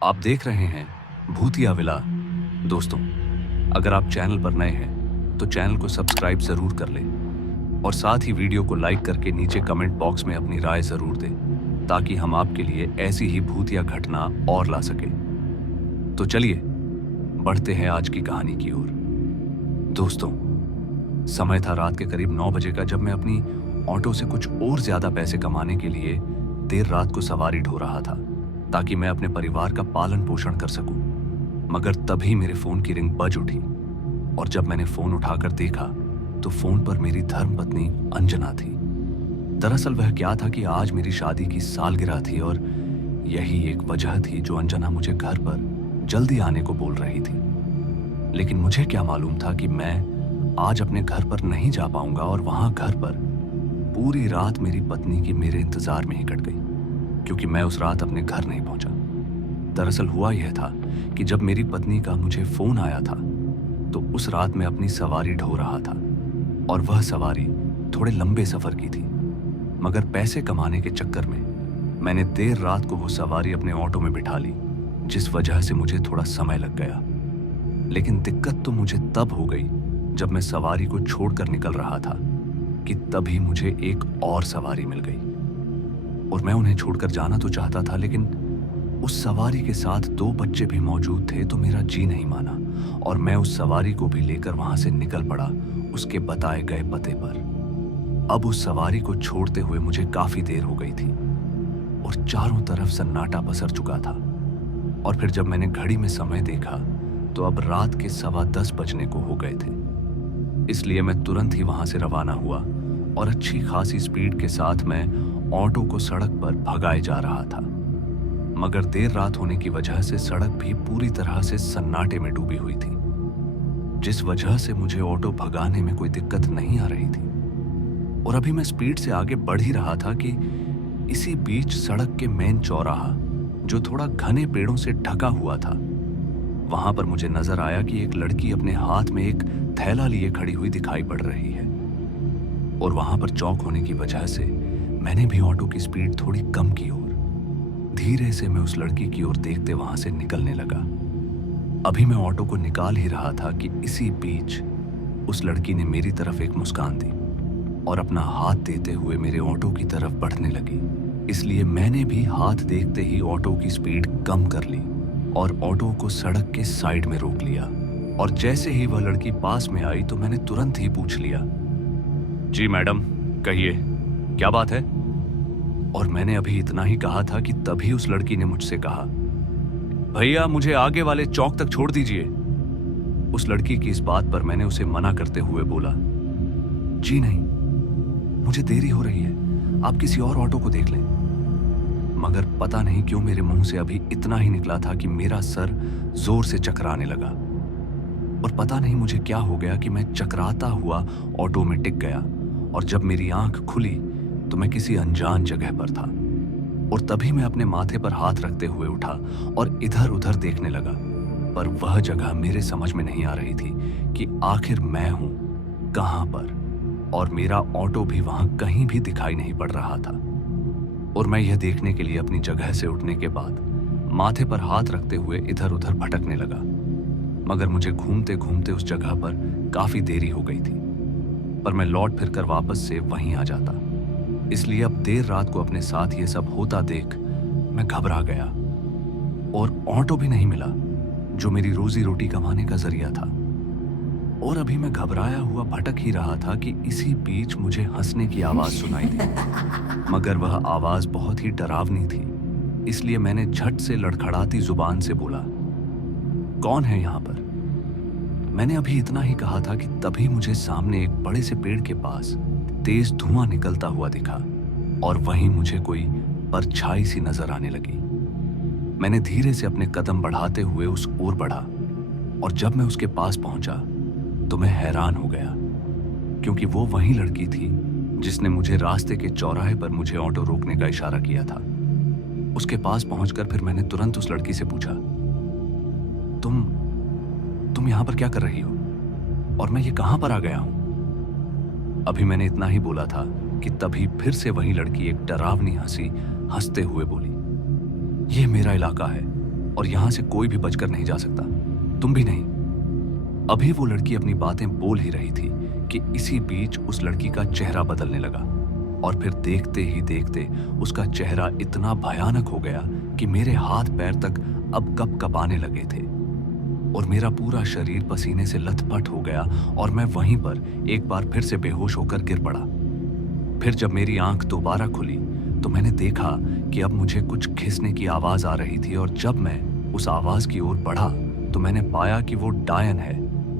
आप देख रहे हैं भूतिया विला। दोस्तों, अगर आप चैनल पर नए हैं तो चैनल को सब्सक्राइब जरूर कर लें और साथ ही वीडियो को लाइक करके नीचे कमेंट बॉक्स में अपनी राय जरूर दें ताकि हम आपके लिए ऐसी ही भूतिया घटना और ला सके। तो चलिए बढ़ते हैं आज की कहानी की ओर। दोस्तों, समय था रात के करीब 9 बजे का जब मैं अपनी ऑटो से कुछ और ज्यादा पैसे कमाने के लिए देर रात को सवारी ढो रहा था ताकि मैं अपने परिवार का पालन पोषण कर सकूं। मगर तभी मेरे फोन की रिंग बज उठी और जब मैंने फोन उठाकर देखा तो फोन पर मेरी धर्मपत्नी अंजना थी। दरअसल वह क्या था कि आज मेरी शादी की सालगिरह थी और यही एक वजह थी जो अंजना मुझे घर पर जल्दी आने को बोल रही थी। लेकिन मुझे क्या मालूम था कि मैं आज अपने घर पर नहीं जा पाऊंगा और वहां घर पर पूरी रात मेरी पत्नी की मेरे इंतजार में ही कट गई क्योंकि मैं उस रात अपने घर नहीं पहुंचा। दरअसल हुआ यह था कि जब मेरी पत्नी का मुझे फोन आया था तो उस रात मैं अपनी सवारी ढो रहा था और वह सवारी थोड़े लंबे सफर की थी। मगर पैसे कमाने के चक्कर में मैंने देर रात को वो सवारी अपने ऑटो में बिठा ली, जिस वजह से मुझे थोड़ा समय लग गया। लेकिन दिक्कत तो मुझे तब हो गई जब मैं सवारी को छोड़कर निकल रहा था कि तभी मुझे एक और सवारी मिल गई और मैं उन्हें छोड़कर जाना तो चाहता था, लेकिन उस सवारी के साथ 2 बच्चे भी मौजूद थे तो मेरा जी नहीं माना और मैं उस सवारी को भी लेकर वहां से निकल पड़ा उसके बताए गए पते पर। अब उस सवारी को छोड़ते हुए मुझे काफी देर हो गई थी और चारों तरफ सन्नाटा पसर चुका था। और फिर जब मैंने घड़ी में समय देखा तो अब रात के 10:15 बजने को हो गए थे। इसलिए मैं तुरंत ही वहां से रवाना हुआ और अच्छी खासी स्पीड के साथ मैं ऑटो को सड़क पर भगाए जा रहा था। मगर देर रात होने की वजह से सड़क भी पूरी तरह से सन्नाटे में डूबी हुई थी, जिस वजह से मुझे ऑटो भगाने में कोई दिक्कत नहीं आ रही थी। और अभी मैं स्पीड से आगे बढ़ ही रहा था कि इसी बीच सड़क के मेन चौराहा, जो थोड़ा घने पेड़ों से ढका हुआ था, वहां पर मुझे नजर आया कि एक लड़की अपने हाथ में एक थैला लिए खड़ी हुई दिखाई पड़ रही है। और वहां पर चौक होने की वजह से मैंने भी ऑटो की स्पीड थोड़ी कम की और धीरे से मैं उस लड़की की ओर देखते वहां से निकलने लगा। अभी मैं ऑटो को निकाल ही रहा था कि इसी बीच उस लड़की ने मेरी तरफ एक मुस्कान दी और अपना हाथ देते हुए मेरे ऑटो की तरफ बढ़ने लगी। इसलिए मैंने भी हाथ देखते ही ऑटो की स्पीड कम कर ली और ऑटो को सड़क के साइड में रोक लिया। और जैसे ही वह लड़की पास में आई तो मैंने तुरंत ही पूछ लिया, जी मैडम, कहिए क्या बात है। और मैंने अभी इतना ही कहा था कि तभी उस लड़की ने मुझसे कहा, भैया मुझे आगे वाले चौक तक छोड़ दीजिए। उस लड़की की इस बात पर मैंने उसे मना करते हुए बोला, जी नहीं, मुझे देरी हो रही है, आप किसी और ऑटो को देख लें। मगर पता नहीं क्यों मेरे मुंह से अभी इतना ही निकला था कि मेरा सर जोर से चकराने लगा और पता नहीं मुझे क्या हो गया कि मैं चकराता हुआ ऑटो में टिक गया। और जब मेरी आंख खुली तो मैं किसी अनजान जगह पर था और तभी मैं अपने माथे पर हाथ रखते हुए उठा और इधर उधर देखने लगा, पर वह जगह मेरे समझ में नहीं आ रही थी कि आखिर मैं हूं कहां पर, और मेरा ऑटो भी वहां कहीं भी दिखाई नहीं पड़ रहा था। और मैं यह देखने के लिए अपनी जगह से उठने के बाद माथे पर हाथ रखते हुए इधर उधर भटकने लगा, मगर मुझे घूमते घूमते उस जगह पर काफी देरी हो गई थी। पर मैं लौट फिर कर वापस से वहीं आ जाता। इसलिए अब देर रात को अपने साथ ये सब होता देख मैं घबरा गया और ऑटो भी नहीं मिला जो मेरी रोजी रोटी कमाने का जरिया था। और अभी मैं घबराया हुआ भटक ही रहा था कि इसी बीच मुझे हंसने की आवाज सुनाई दी, मगर वह आवाज बहुत ही डरावनी थी। इसलिए मैंने झट से लड़खड़ाती जुबान से बोला, कौन है यहाँ पर। मैंने अभी इतना ही कहा था कि तभी मुझे सामने एक बड़े से पेड़ के पास तेज धुआं निकलता हुआ दिखा और वहीं मुझे कोई परछाई सी नजर आने लगी। मैंने धीरे से अपने कदम बढ़ाते हुए उस ओर बढ़ा और जब मैं उसके पास पहुंचा तो मैं हैरान हो गया, क्योंकि वो वही लड़की थी जिसने मुझे रास्ते के चौराहे पर मुझे ऑटो रोकने का इशारा किया था। उसके पास पहुंचकर फिर मैंने तुरंत उस लड़की से पूछा, तुम यहां पर क्या कर रही हो और मैं ये कहां पर आ गया हूं। अभी मैंने इतना ही बोला था कि तभी फिर से वही लड़की एक डरावनी हंसी हंसते हुए बोली, यह मेरा इलाका है और यहां से कोई भी बचकर नहीं जा सकता, तुम भी नहीं। अभी वो लड़की अपनी बातें बोल ही रही थी कि इसी बीच उस लड़की का चेहरा बदलने लगा और फिर देखते ही देखते उसका चेहरा इतना भयानक हो गया कि मेरे हाथ पैर तक अब कँपाने लगे थे और मेरा पूरा शरीर पसीने से लथपथ हो गया और मैं वहीं पर एक बार फिर से बेहोश होकर गिर पड़ा। फिर जब मेरी आंख दोबारा खुली तो मैंने देखा कि अब मुझे कुछ खिसने की आवाज आ रही थी और जब मैं उस आवाज की ओर बढ़ा तो मैंने पाया कि वो डायन है,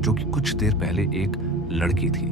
जो कि कुछ देर पहले एक लड़की थी,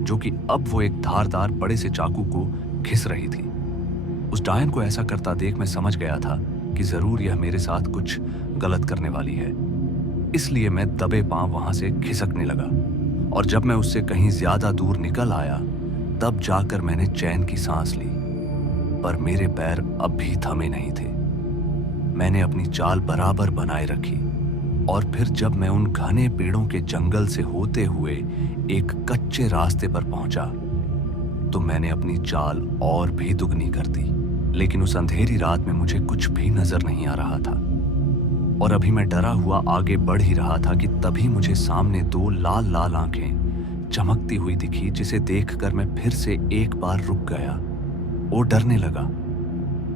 जो कि अब वो एक धारदार बड़े से चाकू को घिस रही थी। उस डायन को ऐसा करता देख मैं समझ गया था कि जरूर यह मेरे साथ कुछ गलत करने वाली है, इसलिए मैं दबे पांव वहां से खिसकने लगा और जब मैं उससे कहीं ज्यादा दूर निकल आया तब जाकर मैंने चैन की सांस ली, पर मेरे पैर अब भी थमे नहीं थे। मैंने अपनी चाल बराबर बनाए रखी और फिर जब मैं उन घने पेड़ों के जंगल से होते हुए एक कच्चे रास्ते पर पहुंचा तो मैंने अपनी चाल और भी दुगनी कर दी, लेकिन उस अंधेरी रात में मुझे कुछ भी नजर नहीं आ रहा था और अभी मैं डरा हुआ आगे बढ़ ही रहा था कि तभी मुझे सामने दो लाल लाल आंखें चमकती हुई दिखी, जिसे देखकर मैं फिर से एक बार रुक गया और डरने लगा।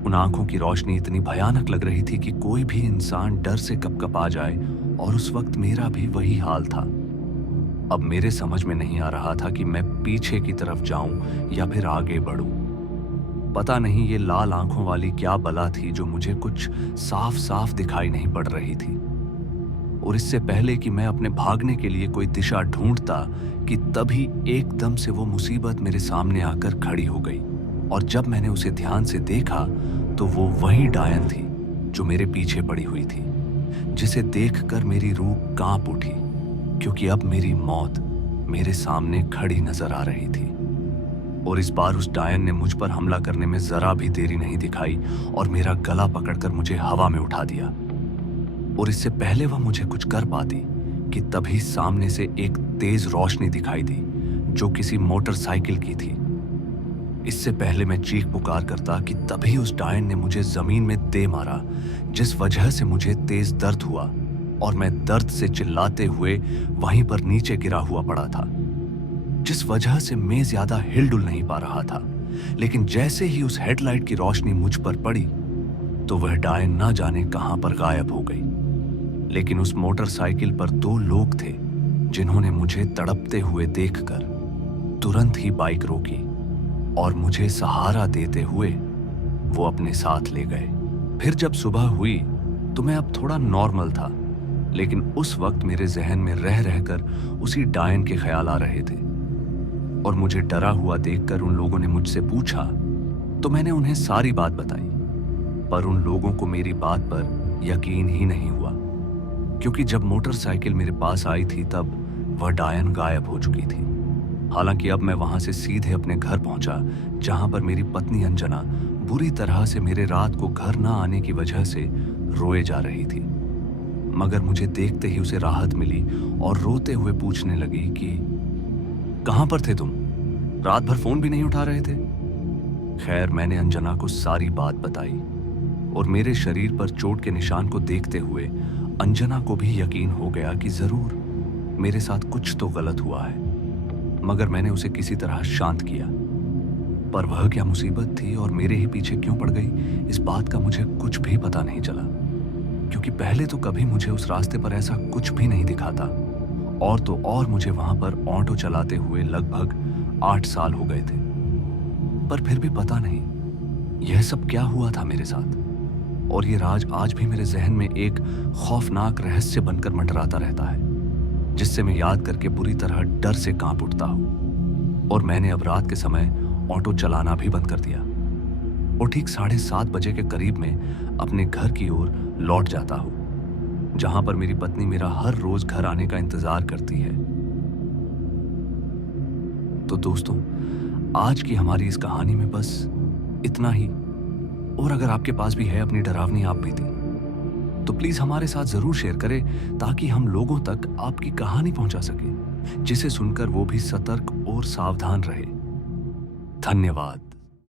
उन आंखों की रोशनी इतनी भयानक लग रही थी कि कोई भी इंसान डर से कँपा जाए और उस वक्त मेरा भी वही हाल था। अब मेरे समझ में नहीं आ रहा था कि मैं पीछे की तरफ जाऊं या फिर आगे बढ़ूं। पता नहीं ये लाल आंखों वाली क्या बला थी जो मुझे कुछ साफ साफ दिखाई नहीं पड़ रही थी। और इससे पहले कि मैं अपने भागने के लिए कोई दिशा ढूंढता कि तभी एकदम से वो मुसीबत मेरे सामने आकर खड़ी हो गई और जब मैंने उसे ध्यान से देखा तो वो वही डायन थी जो मेरे पीछे पड़ी हुई थी, जिसे देखकर मेरी रूह कांप उठी क्योंकि अब मेरी मौत मेरे सामने खड़ी नजर आ रही थी। और इस बार उस डायन ने मुझ पर हमला करने में जरा भी देरी नहीं दिखाई और मेरा गला पकड़कर मुझे हवा में उठा दिया। और इससे पहले वह मुझे कुछ कर पाती कि तभी सामने से एक तेज रोशनी दिखाई दी जो किसी मोटरसाइकिल की थी। इससे पहले मैं चीख पुकार करता कि तभी उस डायन ने मुझे जमीन में दे मारा, जिस वजह से मुझे तेज दर्द हुआ और मैं दर्द से चिल्लाते हुए वहीं पर नीचे गिरा हुआ पड़ा था, जिस वजह से मैं ज्यादा हिलडुल नहीं पा रहा था। लेकिन जैसे ही उस हेडलाइट की रोशनी मुझ पर पड़ी तो वह डायन ना जाने कहां पर गायब हो गई। लेकिन उस मोटरसाइकिल पर दो लोग थे जिन्होंने मुझे तड़पते हुए देखकर तुरंत ही बाइक रोकी और मुझे सहारा देते हुए वो अपने साथ ले गए। फिर जब सुबह हुई तो मैं अब थोड़ा नॉर्मल था, लेकिन उस वक्त मेरे जहन में रह रहकर उसी डायन के ख्याल आ रहे थे और मुझे डरा हुआ देखकर उन लोगों ने मुझसे पूछा तो मैंने उन्हें सारी बात बताई, पर उन लोगों को मेरी बात पर यकीन ही नहीं हुआ क्योंकि जब मोटरसाइकिल मेरे पास आई थी तब वह डायन गायब हो चुकी थी। हालांकि अब मैं वहां से सीधे अपने घर पहुंचा, जहां पर मेरी पत्नी अंजना बुरी तरह से मेरे रात को घर ना आने की वजह से रोए जा रही थी। मगर मुझे देखते ही उसे राहत मिली और रोते हुए पूछने लगी कि कहां पर थे तुम, रात भर फोन भी नहीं उठा रहे थे। खैर मैंने अंजना को सारी बात बताई और मेरे शरीर पर चोट के निशान को देखते हुए अंजना को भी यकीन हो गया कि जरूर मेरे साथ कुछ तो गलत हुआ है। मगर मैंने उसे किसी तरह शांत किया, पर वह क्या मुसीबत थी और मेरे ही पीछे क्यों पड़ गई, इस बात का मुझे कुछ भी पता नहीं चला क्योंकि पहले तो कभी मुझे उस रास्ते पर ऐसा कुछ भी नहीं दिखा था और तो और मुझे वहां पर ऑटो चलाते हुए लगभग 8 साल हो गए थे। पर फिर भी पता नहीं यह सब क्या हुआ था मेरे साथ और ये राज आज भी मेरे जहन में एक खौफनाक रहस्य बनकर मंडराता रहता है, जिससे मैं याद करके बुरी तरह डर से कांप उठता हूं। और मैंने अब रात के समय ऑटो चलाना भी बंद कर दिया और ठीक 7:30 बजे के करीब में अपने घर की ओर लौट जाता हूं, जहां पर मेरी पत्नी मेरा हर रोज घर आने का इंतजार करती है। तो दोस्तों, आज की हमारी इस कहानी में बस इतना ही। और अगर आपके पास भी है अपनी डरावनी आप बीती तो प्लीज हमारे साथ जरूर शेयर करें ताकि हम लोगों तक आपकी कहानी पहुंचा सके, जिसे सुनकर वो भी सतर्क और सावधान रहे। धन्यवाद।